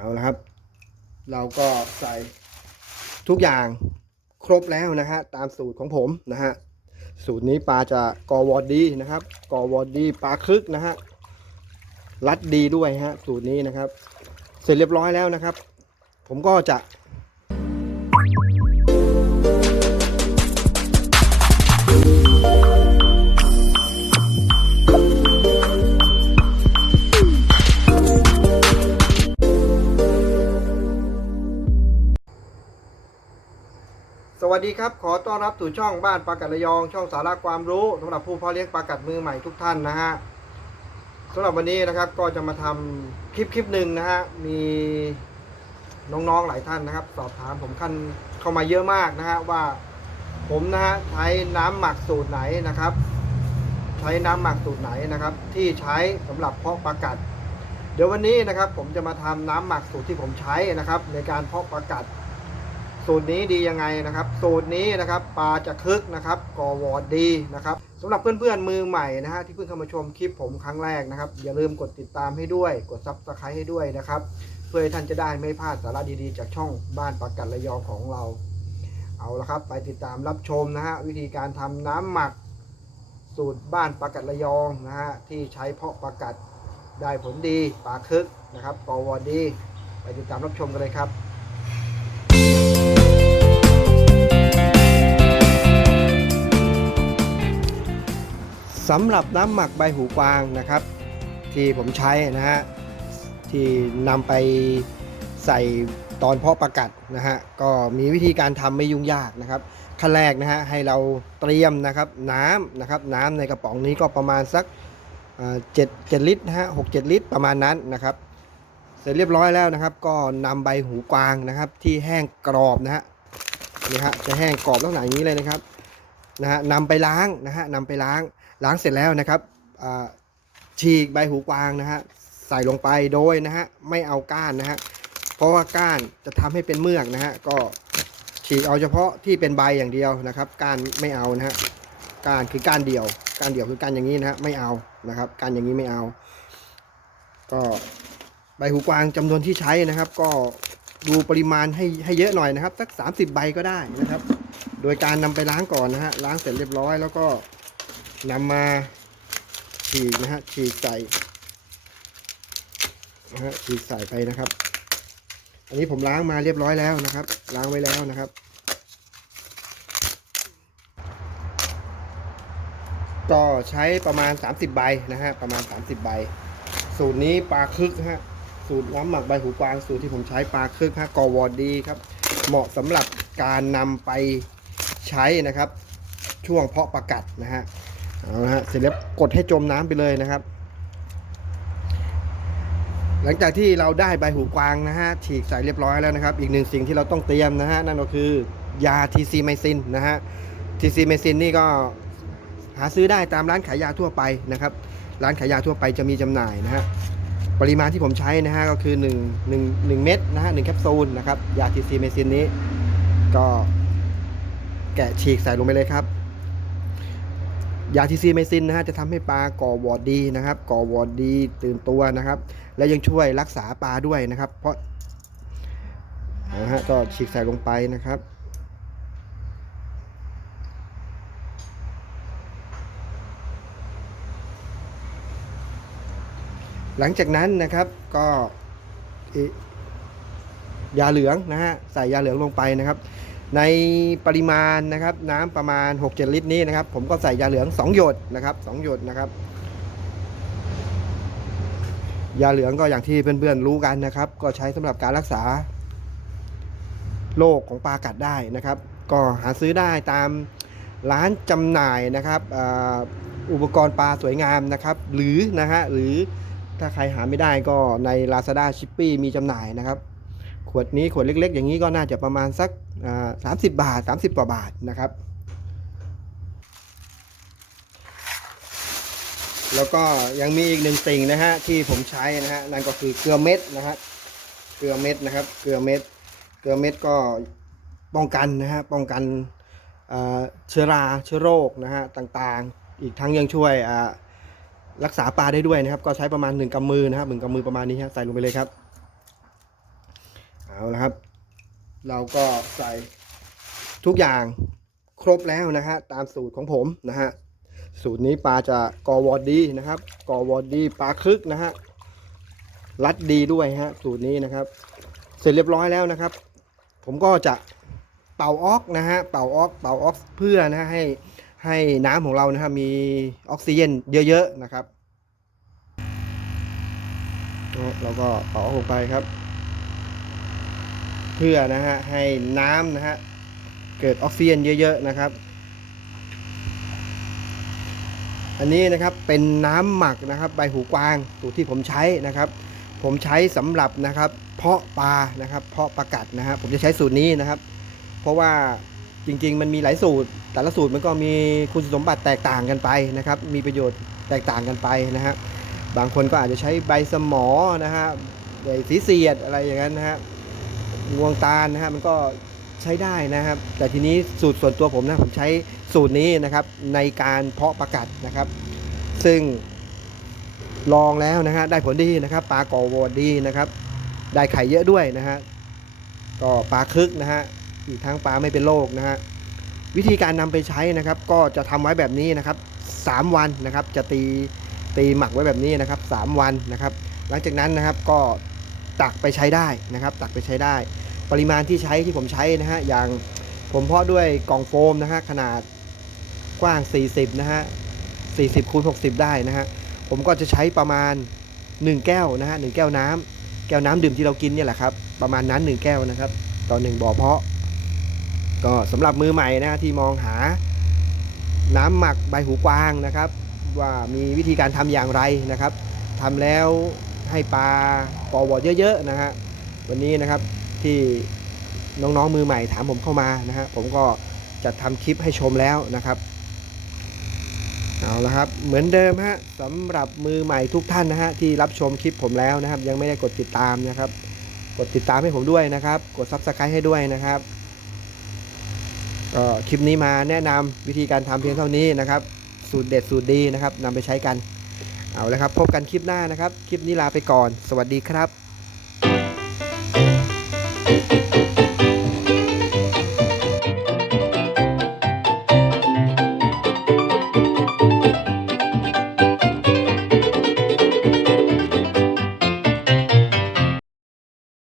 เอาละครับ เราก็ใส่ทุกอย่างครบแล้วนะฮะตามสูตรของผมนะฮะสูตรนี้ปลาจะกอวอดดีนะครับกอวอดดีปลาคึกนะฮะรัดดีด้วยฮะสูตรนี้นะครับ เสร็จเรียบร้อยแล้วนะครับ ผมก็จะ วัสดีครับ ขอต้อนรับสู่ช่องบ้านปลากัดระยอง ช่องสาระความรู้สำหรับผู้เพาะเลี้ยงปลากัดมือใหม่ทุกท่านนะฮะสำหรับวันนี้นะครับก็จะมาทำคลิปคลิปหนึ่งนะฮะมีน้องๆหลายท่านนะครับ สอบถามผมขั้นเข้ามาเยอะมากนะฮะว่าผมนะฮะใช้น้ำหมักสูตรไหนนะครับ ใช้น้ำหมักสูตรไหนนะครับ ที่ใช้สำหรับเพาะปลากัด เดี๋ยววันนี้นะครับ ผมจะมาทำน้ำหมักสูตรที่ผมใช้นะครับ ในการเพาะปลากัด สูตรนี้ดียังไงนะครับ สูตรนี้นะครับปลาจะคึกนะครับกอวอดดีนะครับสำหรับเพื่อนๆมือใหม่นะฮะที่เพิ่งเข้ามาชมคลิปผมครั้งแรกนะครับ อย่าลืมกดติดตามให้ด้วย กดซับสไครต์ให้ด้วยนะครับ เพื่อให้ท่านจะได้ไม่พลาดสาระดีๆ จากช่องบ้านปากัดระยองของเรา เอาละครับ ไปติดตามรับชมนะฮะวิธีการทำน้ำหมัก สูตรบ้านปากัดระยองนะฮะที่ใช้เพาะปากัดได้ผลดีปลาคึกนะครับกอวอดดี ไปติดตามรับชมกันเลยครับ สำหรับน้ำหมักใบหูกวางนะครับ ที่ผมใช้นะฮะที่นำไปใส่ตอนเพาะประกัดนะฮะก็มีวิธีการทำไม่ยุ่งยากนะครับขั้นแรกนะฮะให้เราเตรียมนะครับน้ำนะครับน้ำในกระป๋องนี้ก็ประมาณสักเจ็ดเจ็ดลิตรนะฮะหกเจ็ดลิตรประมาณนั้นนะครับ เสร็จเรียบร้อยแล้วนะครับ ก็นำใบหูกวางนะครับ ที่แห้งกรอบนะฮะนี่ฮะจะแห้งกรอบลักษณะอย่างนี้เลยนะครับนะฮะนำไปล้างนะฮะนำไปล้าง ล้างเสร็จแล้วนะครับฉีกใบหูกวางนะฮะใส่ลงไปโดยนะฮะไม่เอาก้านนะฮะเพราะว่าก้านจะทำให้เป็นเมือกนะฮะก็ฉีกเอาเฉพาะที่เป็นใบอย่างเดียวนะครับ ก้านไม่เอานะฮะก้านคือก้านเดียว ก้านเดียวคือก้านอย่างนี้นะฮะไม่เอานะครับก้านอย่างนี้ไม่เอา ก็ใบหูกวางจำนวนที่ใช้นะครับ ก็ดูปริมาณให้ให้เยอะหน่อยนะครับสัก 30 ใบก็ได้นะครับ โดยการนำไปล้างก่อนนะฮะล้างเสร็จเรียบร้อยแล้วก็ นำมาฉีกนะฮะฉีกใส่นะฮะฉีกใส่ไปนะครับ อันนี้ผมล้างมาเรียบร้อยแล้วนะครับ ล้างไว้แล้วนะครับก็ใช้ประมาณ 30 ใบนะฮะประมาณ 30 ใบ สูตรนี้ปลาคึกฮะสูตรน้ำหมักใบหูกวางสูตรที่ผมใช้ปลาคึกฮะกอวอร์ดีครับ เหมาะสำหรับการนำไปใช้นะครับ ช่วงเพาะประกัดนะฮะ เอาละฮะเสร็จแล้วกดให้จมน้ำไปเลยนะครับ หลังจากที่เราได้ใบหูกวางนะฮะฉีกใส่เรียบร้อยแล้วนะครับ อีกหนึ่งสิ่งที่เราต้องเตรียมนะฮะนั่นก็คือยาทีซีไมซินนะฮะทีซีไมซินนี่ก็หาซื้อได้ตามร้านขายยาทั่วไปนะครับ ร้านขายยาทั่วไปจะมีจำหน่ายนะฮะปริมาณที่ผมใช้นะฮะก็คือ1 1 1 เม็ดนะฮะหนึ่งแคปซูลนะครับยาทีซีไมซินนี้ ก็แกะฉีกใส่ลงไปเลยครับ ยาทีซีไมซินนะฮะจะทำให้ปลาก่อวอดดีนะครับ ก่อวอดดีตื่นตัวนะครับ และยังช่วยรักษาปลาด้วยนะครับ เพราะนะฮะก็ฉีกใส่ลงไปนะครับหลังจากนั้นนะครับก็ยาเหลืองนะฮะใส่ยาเหลืองลงไปนะครับ ในปริมาณนะครับน้ำประมาณ 6-7 ลิตรนี้นะครับ ผมก็ใส่ยาเหลือง 2 หยดนะครับ 2 หยดนะครับยาเหลืองก็อย่างที่เพื่อนๆรู้กันนะครับ ก็ใช้สำหรับการรักษาโรคของปลากัดได้นะครับ ก็หาซื้อได้ตามร้านจำหน่ายนะครับอุปกรณ์ปลาสวยงามนะครับ หรือนะฮะหรือถ้าใครหาไม่ได้ก็ใน Lazada s h i p p y มีจำหน่ายนะครับ ขวดนี้ขวดเล็กๆ อย่างนี้ก็น่าจะประมาณสัก สามสิบบาท30กว่าบาทนะครับ แล้วก็ยังมีอีกหนึ่งสิ่งนะฮะที่ผมใช้นะฮะนั่นก็คือเกลือเม็ดนะฮะเกลือเม็ดนะครับ เกลือเม็ด เกลือเม็ดก็ป้องกันนะฮะป้องกันเชื้อราเชื้อโรคนะฮะต่างๆ อีกทั้งยังช่วยรักษาปลาได้ด้วยนะครับ ก็ใช้ประมาณ 1กำมือนะครับหนึ่งกำมือประมาณนี้ฮะใส่ลงไปเลยครับ เอาละครับ เราก็ใส่ทุกอย่างครบแล้วนะฮะตามสูตรของผมนะฮะสูตรนี้ปลาจะกอวอดดีนะครับกอวอดดีปลาคึกนะฮะรัดดีด้วยฮะสูตรนี้นะครับ เสร็จเรียบร้อยแล้วนะครับ ผมก็จะเป่าออกนะฮะเป่าออกเป่าออกเพื่อนะฮะให้ให้น้ำของเรานะฮะมีออกซิเจนเยอะๆนะครับเราก็เป่าออกลงไปครับ เพื่อนะฮะให้น้ำนะฮะเกิดออกซิเจนเยอะ ๆ นะครับ อันนี้นะครับเป็นน้ำหมักนะครับใบหูกวางสูตรที่ผมใช้นะครับ ผมใช้สำหรับนะครับ เพาะปลานะครับ เพาะปลากัดนะฮะผมจะใช้สูตรนี้นะครับ เพราะว่าจริงๆ มันมีหลายสูตร แต่ละสูตรมันก็มีคุณสมบัติแตกต่างกันไปนะครับ มีประโยชน์แตกต่างกันไปนะฮะบางคนก็อาจจะใช้ใบสมอนะฮะใบสีเสียดอะไรอย่างนั้นนะฮะ งวงตาลนะฮะมันก็ใช้ได้นะครับ แต่ทีนี้สูตรส่วนตัวผมนะผมใช้สูตรนี้นะครับในการเพาะประกัดนะครับ ซึ่งลองแล้วนะฮะได้ผลดีนะครับปลากอวอดดีนะครับ ได้ไข่เยอะด้วยนะฮะก็ปลาคึกนะฮะอีกทั้งปลาไม่เป็นโรคนะฮะวิธีการนำไปใช้นะครับ ก็จะทำไว้แบบนี้นะครับ 3 วันนะครับ จะตีตีหมักไว้แบบนี้นะครับ 3 วันนะครับ หลังจากนั้นนะครับก็ ตักไปใช้ได้นะครับ ตักไปใช้ได้ ปริมาณที่ใช้ที่ผมใช้นะฮะอย่างผมเพาะด้วยกล่องโฟมนะฮะขนาดกว้าง 40 นะฮะ 40คูณ60 ได้นะฮะ ผมก็จะใช้ประมาณ 1 แก้วนะฮะ1แก้วน้ำแก้วน้ำดื่มที่เรากินเนี่ยแหละครับ ประมาณนั้น 1 แก้วนะครับ ต่อ 1บ่อเพาะ ก็สำหรับมือใหม่นะฮะที่มองหาน้ำหมักใบหูกวางนะครับ ว่ามีวิธีการทำอย่างไรนะครับทำแล้ว ให้ปลากอวอดเยอะๆนะฮะวันนี้นะครับที่น้องๆมือใหม่ถามผมเข้ามานะฮะผมก็จะทำคลิปให้ชมแล้วนะครับเอาละครับเหมือนเดิมฮะสำหรับมือใหม่ทุกท่านนะฮะที่รับชมคลิปผมแล้วนะครับ ยังไม่ได้กดติดตามนะครับ กดติดตามให้ผมด้วยนะครับ กด Subscribe ให้ด้วยนะครับก็คลิปนี้มาแนะนำวิธีการทำเพียงเท่านี้นะครับ สูตรเด็ดสูตรดีนะครับนำไปใช้กัน เอาละครับ พบกันคลิปหน้านะครับ คลิปนี้ลาไปก่อน สวัสดีครับ